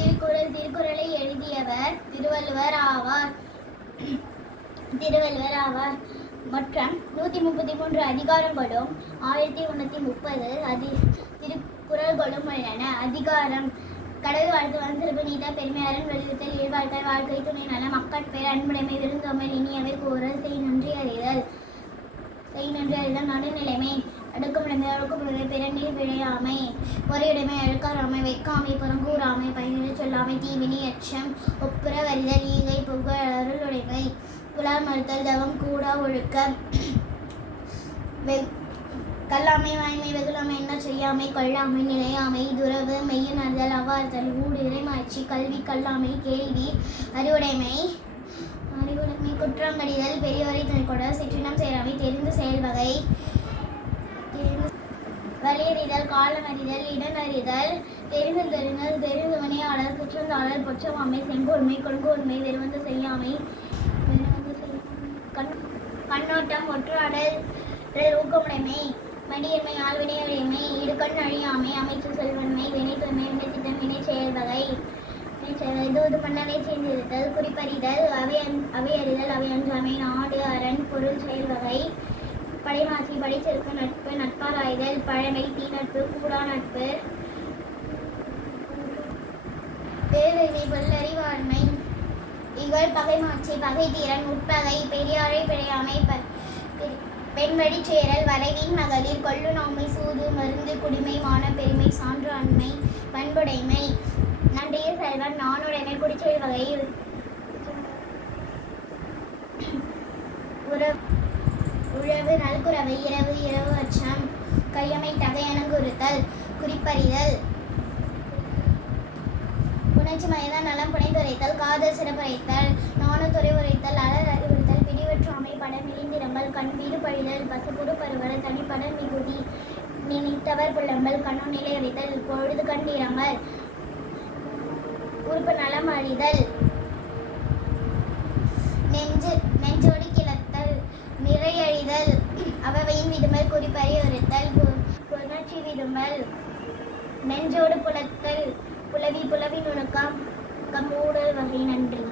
திருக்குறளை எழுதியவர் திருவள்ளுவர் ஆவார். மொத்தம் 133 அதிகாரங்களும் 1130 திருக்குறள்களும் உள்ளன. அதிகாரம்: கடவுள் வாழ்த்துவன், சிறப்பு, நீத, பெருமை, அரண், வலியுறுத்தல், இல்வாழ்க்கை, வாழ்க்கை, துணை நலம், மக்கட்பேறு, அன்புடைமை, விருந்தோம்பல், இனியவை கூறல், செய் நன்றி அறிதல், நடுநிலைமை, அடுக்குமுறைமை, ஒழுக்கமுறைமை, பிறனில் விழையாமை, பொறையுடைமை, அழுக்காராமை, வைக்காமை, புறங்கூறாமை, பயனில் சொல்லாமை, தீவினை, அச்சம், ஒப்புர வரிதல், ஈகை, புகழ், அருளுடைமை, புலால் மறுத்தல், தவம், கூடா ஒழுக்கம், கல்லாமை, வாய்மை, வெகுளாமை, என்ன செய்யாமை, கொள்ளாமை, நிலையாமை, துறவு, மெய்யுணர்தல், அவ்வாறுதல், ஊடு, இறைமாட்சி, கல்வி, கல்லாமை, கேள்வி, அறிவுடைமை, குற்றங்கடிதல், பெரியோரை துணைக்கொடல், சிற்றினம் சேராமை, தெரிந்து செயல்வகை, வலியறிதல், காலமறிதல், இடனறிதல், தெரிந்து வினையாடல், குற்றந்தாளல், பொற்றமாமை, செங்கோன்மை, கொள்கோன்மை, வெறுவந்து செய்யாமை, கண்ணோட்டம், ஒற்றாடல், ஊக்கமுடைமை, மடியின்மை, ஆள்வினையுடைமை, இடுக்கண் அழியாமை, அமைச்சு செல்வன்மை, வினைத்தன்மை, வினைத்திட்டம், வினை செயல்வகை, தூது மன்னனை சேர்ந்திருத்தல், குறிப்பறிதல், அவை அறிதல், அவை அஞ்சாமை, நாடு, அரண், பொருள் செயல்வகை, படைமாசி, படைச்செருக்கு, நட்பு, நட்பாராய்தல், பழமை, தீ நட்பு, கூடா நட்பு, பேரறிவை, வல்லறிவாண்மை, இகழ், பகைமாட்சி, பகை தீரன், உட்பகை, பெரியாரை பிழையாமை, பெண்வழி சேரல், வரைவின் மகளிர், கொள்ளு நோமை, சூது, மருந்து, குடிமை, மான, பெருமை, சான்று, அண்மை, பண்புடைமை, நன்றிய செல்வன், நானுடைமை, குடிச்செயல் வகை, உழவு, நல்குறவை, இரவு அச்சம், கையமை, தகையணங்குறுத்தல், குறிப்பறிதல், புணர்ச்சி மயதான், நலம், புனைத்துரைத்தல், காதல், சிறப்புரைத்தல், நாணுத்துறை உரைத்தல், அலர் அறிவுறுத்தல், பிடிவற்றாமை, படம் இழிந்திரம்பல், கண் வீடு பழிதல், பசுபுடு பருவல், தனிப்பட மிகுதி, நினைத்தவர் புலம்பல், கண்ணு நிலை அளித்தல், பொழுது கண்டிரமல், உறுப்பு நலம் அழிதல், நெஞ்சோடு கிளத்தல், நிறையழிதல், அவையின் விடுமல், குறிப்பறிவுறுத்தல், புணர்ச்சி விடுமல், நெஞ்சோடு புலத்தல், புலவி நுணுக்கம், மூடல் வகை. நன்றி.